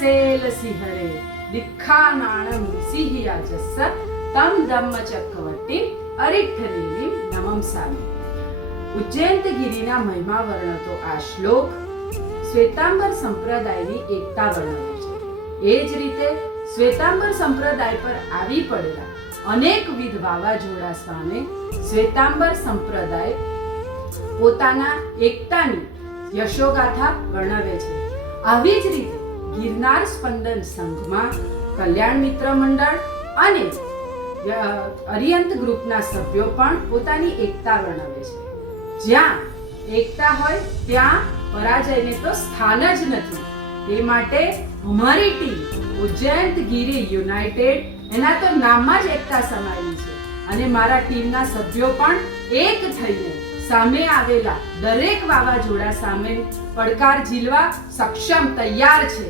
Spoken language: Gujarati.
सेल सिंहरे दिखा नाणम सिहिया जस्स तम धम्म चक्रवर्ती अरिठ्ठनीलिम नमम सामी। ઉજ્જૈનગીરીના મહિમા વર્ણતો આ શ્લોક શ્વેતાંબર સંપ્રદાયની એકતા વર્ણવે છે। એ જ રીતે શ્વેતાંબર સંપ્રદાય પર આવી પડેલા અનેકવિધ વાવાઝોડા સામે શ્વેતાંબર સંપ્રદાય પોતાના એકતાની યશોગાથા વર્ણવે છે। આવી જ રીતે ગિરનાર સ્પંદન સંઘમાં કલ્યાણ મિત્ર મંડળ અને અરિયંત ગ્રુપના સભ્યો પણ પોતાની એકતા વર્ણવે છે। જ્યાં એકતા હોય ત્યાં પરાજયને તો સ્થાન જ નથી। તે માટે અમારી ટીમ ઉજ્જૈનગીરી યુનાઇટેડ એના તો નામમાં જ એકતા સમાયેલી છે અને મારા ટીમના સભ્યો પણ એક થઈને સામે આવેલા દરેક વાવાઝોડા સામે પડકાર ઝીલવા સક્ષમ તૈયાર છે।